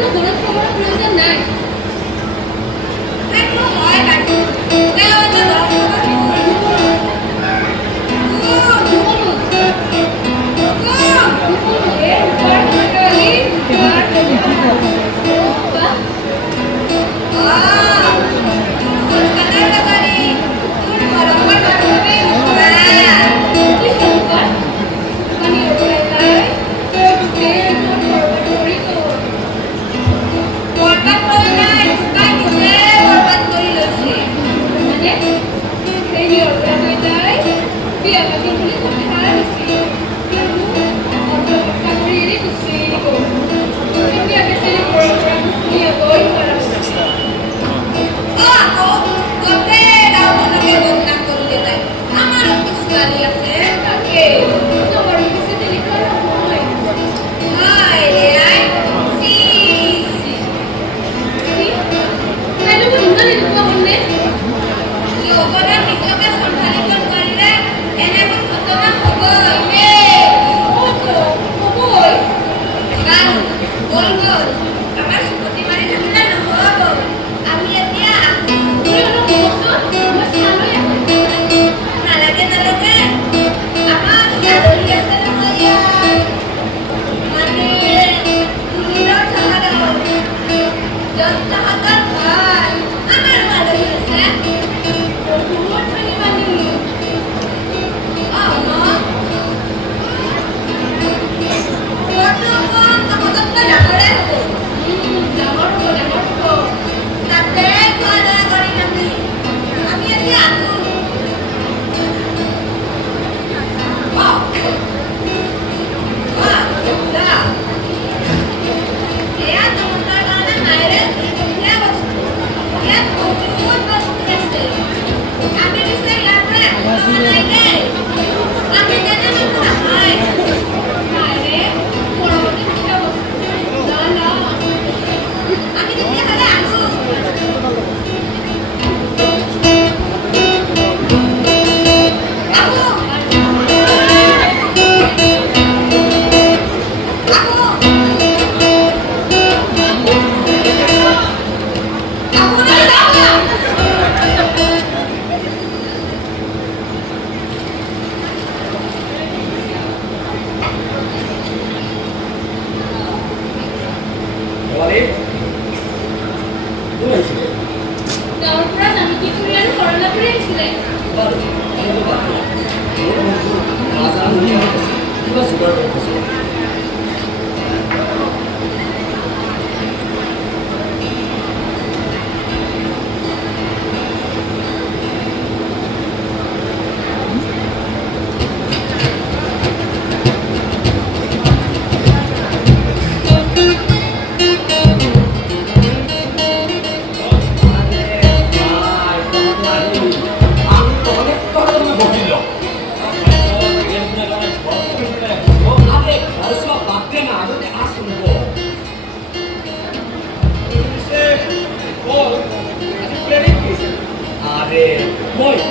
কোনো গলত খবৰৰ প্ৰয়োজন নাই।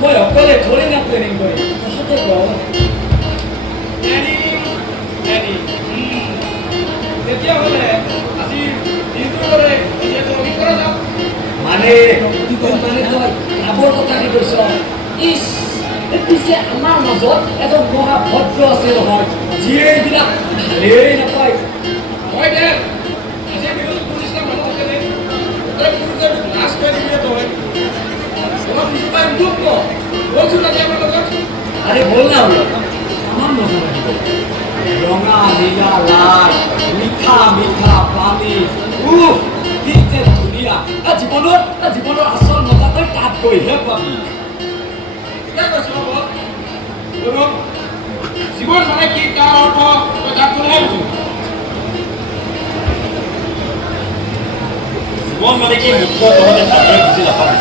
মই অকলে ধৰি না প্লেনিং কৰি কথাটো কওঁ তেতিয়াহ'লে আজি দিনটোৰ দৰে আমি কৰা যাম মানে মানে তই আবৰ কথা কি কৈছ ইছ পিছে আমাৰ মাজত এজন মহাভদ্ৰ আছে নহয় যিয়ে এইবিলাক ভালেই নাপায় হয় দে আজি বিৰোধ পুলিচৰ মানুহ থাকে তই পুলিচে লাষ্ট কৰি দিলে তই আৰে বল না আমাৰ মজা লাগবে ৰঙা নীলা লাল মিঠা মিঠা পানি কি যে ধুনীয়া জীৱনৰ আচল মজা তই তাত গৈহে পাবি জীৱন মানে কি তাৰ অৰ্থ তই তাত গ'লেহে বুজিবি জীৱন মানে কি মুখ্য তহঁতে ভালদৰে বুজি নাপাবি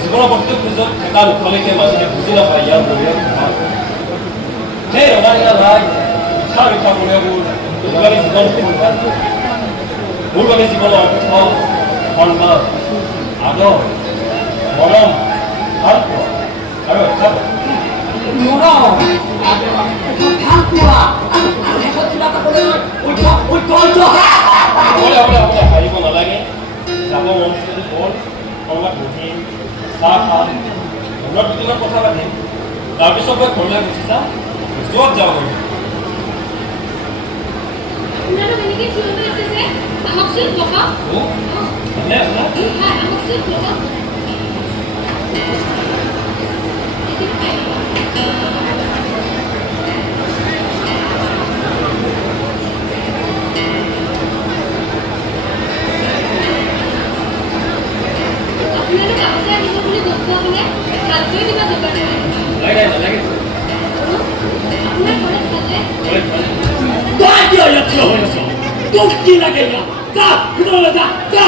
জীৱনৰ প্ৰত্যেক খোজত এটা ৰূপলৈকে মাজতে বুজি নাপায় ইয়াৰ জৰিয়তে সেই ৰঙা নীলা লাই মিঠা মিঠা পৰিয়ালবোৰ মোৰ বাবে জীৱন মোৰ বাবে জীৱনৰ অৰ্থ সন্মান আদৰ মৰম ভালপোৱা আৰু নোৰ ভাল পোৱা শেষত কিবা এটা ক'লে হাৰিব নালাগে যাব মন যদি বৰ কৰবাত বহিম চাহ খাম মনত দুদিনত কথা পাতিম তাৰপিছত মই ঘৰলৈ গুচি যাম য'ত যাওঁ গৈ কি লাগে যা ভিতৰলৈ যা যা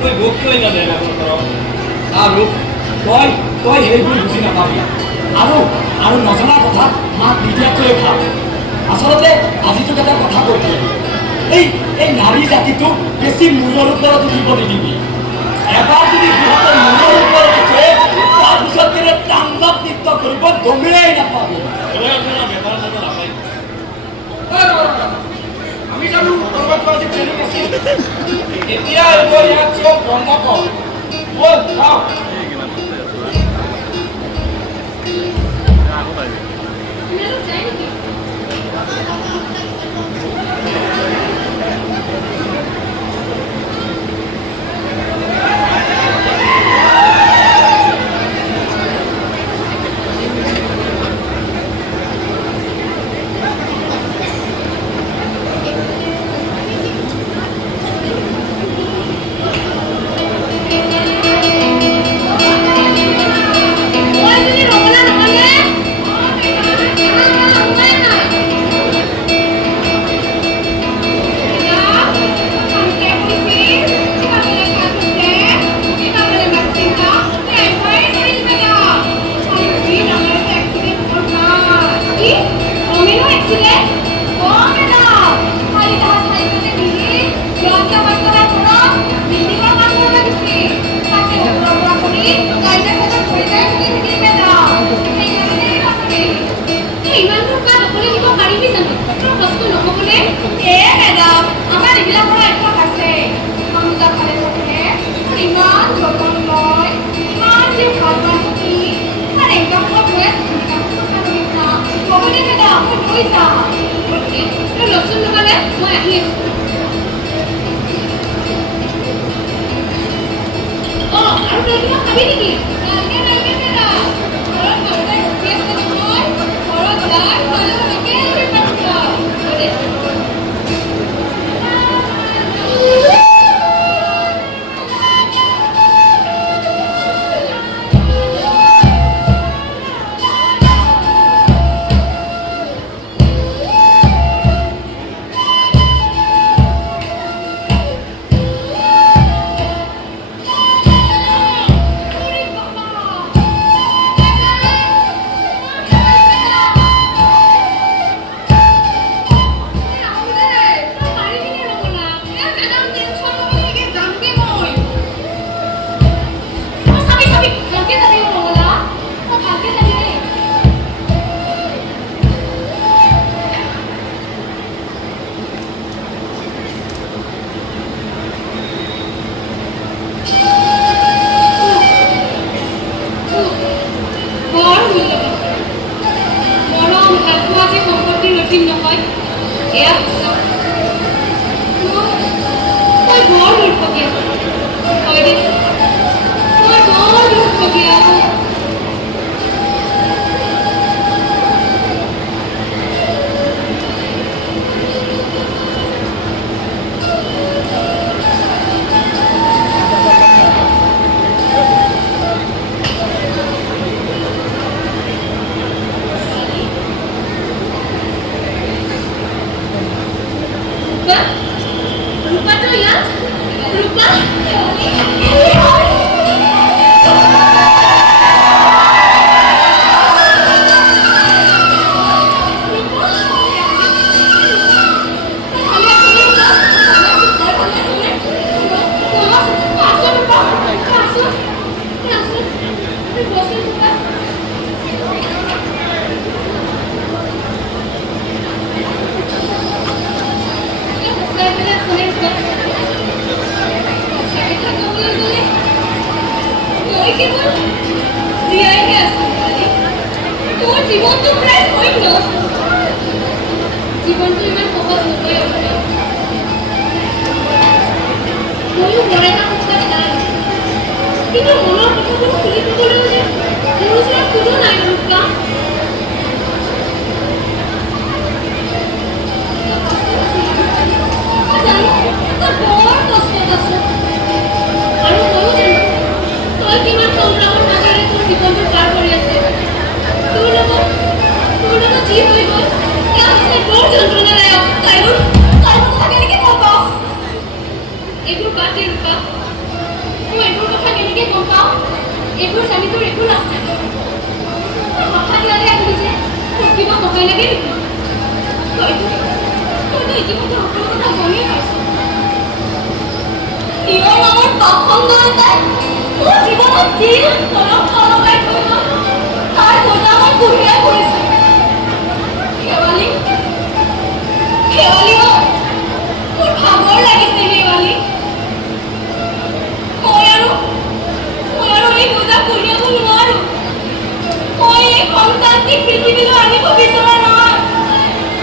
তই ভোগ কিয় ইমান বেয়া কৰ আৰু তই সেইবোৰ বুজি নাপাবি আৰু নজনা কথা মাক নিদিয়াকৈ ভাল আচলতে আজি তোক এটা কথা কৈ দিয়ে এই নাৰী জাতিটোক বেছি মূৰৰ ওপৰত উঠিব নিদিবি এবাৰ যদি সিহঁতৰ মূৰৰ ওপৰত উঠে তাৰপিছত কেনে তাণ্ডৱ নৃত্য কৰিব গমেই নাপাবি আমি জানো এতিয়া এইবোৰ ইয়াত চব বন্ধ কৰ বল খাওঁ কি হৈ গ'ল ইয়া আছে বৰ যন্ত্ৰণাদায়ক তাইবোৰ কথা কেনেকৈ গম পাওঁ এইবোৰ বাদে ৰূপা মই এইবোৰ কথা কেনেকৈ গম পাওঁ এইবোৰ জানি তোৰ একো লাভ নাই কথা দিয়ালে আহিলি যে তোৰ কিবা সহায় লাগে নেকি তইতো ইতিমধ্যে সকলো কথা গমেই পাইছ নিজৰ নামৰ পাপখন দৰে তাই মোৰ জীৱনত যি তলক তলকাই থৈ গ'ল তাৰ বজা মই কঢ়িয়াই ফুৰিছোঁ শেৱালি শেৱালি মোৰ ভাগৰ লাগিছে শেৱালি মই আৰু এই বজা কঢ়িয়াব নোৱাৰোঁ মই এই সন্তানটি পৃথিৱীলৈ আনিব বিচৰা নহয়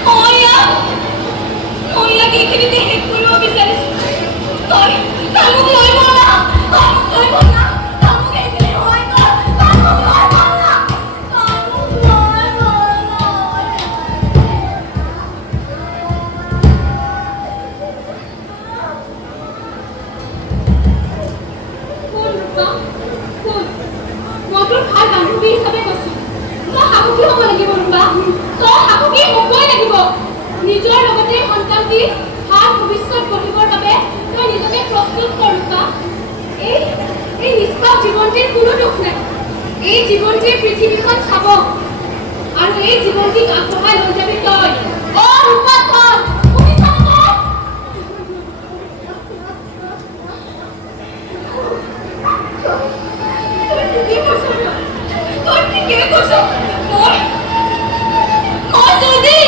মই ইয়াক এইখিনিতে শেষ কৰিব বিচাৰিছোঁ তই মোক লৈ গ'ল না তই মোক লৈ গ'ল না তই মোক এইখিনি সহায় কৰ তই মোক লৈ গ'ল না তই মোক লৈ গ'ল না কোন ৰূপা কোন মই তোৰ ভাল বান্ধৱী হিচাপে কৈছোঁ মই সাহসী হ'ব লাগিব ৰূপা তই সাহসী হ'বই লাগিব নিজৰ লগতে সন্তানটি ভাল ভৱিষ্যত গঢ়িবৰ বাবে তই নিজকে প্ৰস্তুত কৰ ৰূপা এই নিষ্পাপ জীৱনটিৰ কোনো দুখ নাই এই জীৱনটিয়ে পৃথিৱীখন চাব আৰু এই জীৱনটিক আগবঢ়াই লৈ যাবি তই ৰূপা তই তই ঠিকেই কৈছ মই যদি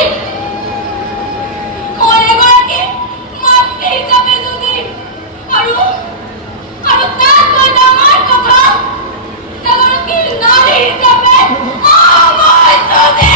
মই এগৰাকী মাতৃ হিচাপে যদি আৰু তাত মই ডাঙৰ কথা এগৰাকী নাৰী হিচাপে মই যদি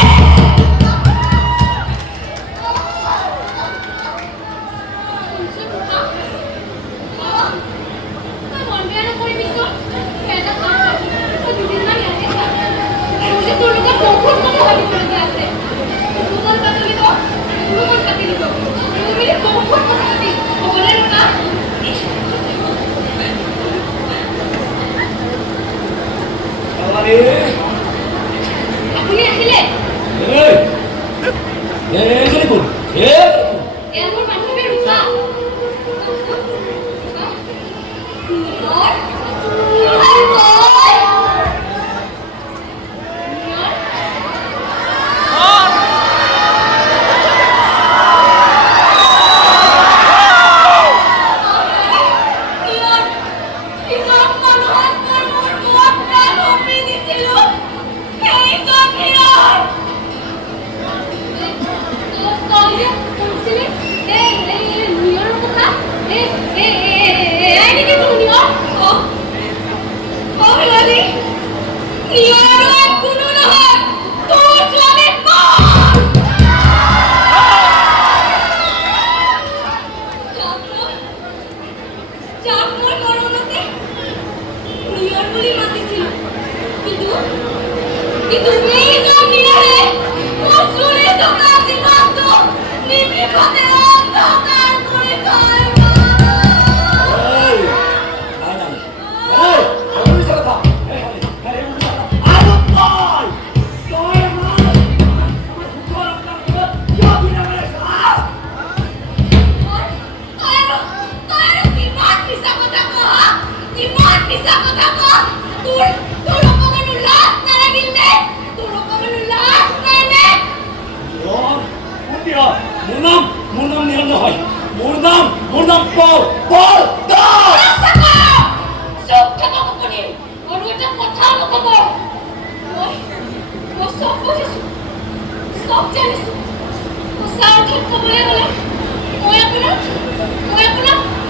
আপুনি আহিলে মোৰ বান্ধৱী ৰূপা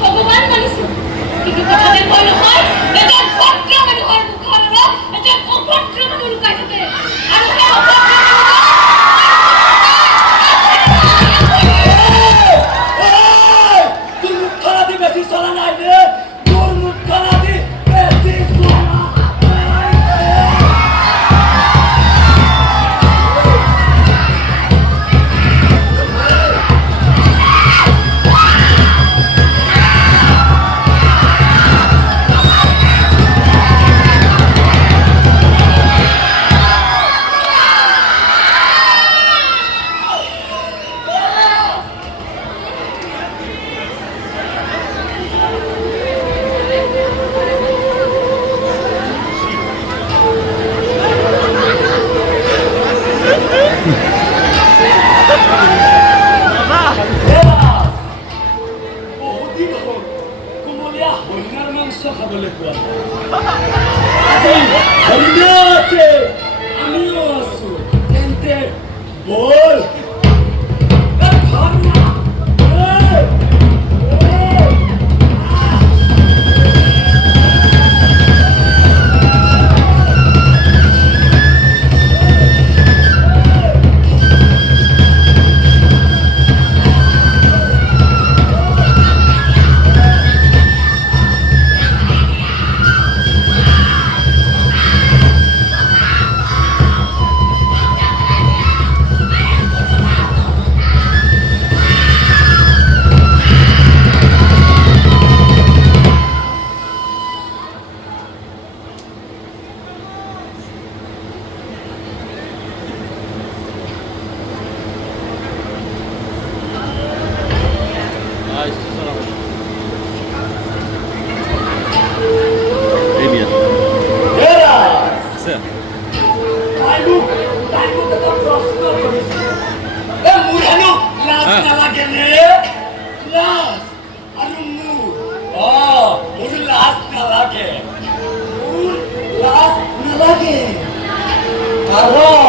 ভগৱান মানিছোঁ কিন্তু কথাতে কয় নহয় এজন ভদ্ৰ মানুহৰ মুখৰ লগত এজন অভদ্ৰ মানুহ লুকাই থাকে আৰু সেই অভদ্ৰ প্ৰশ্ন কৰিছো মোৰ হেনো লাজ নালাগে নে লাজ আৰু মোৰ লাজ নালাগে মোৰ লাজ নালাগে কাৰণ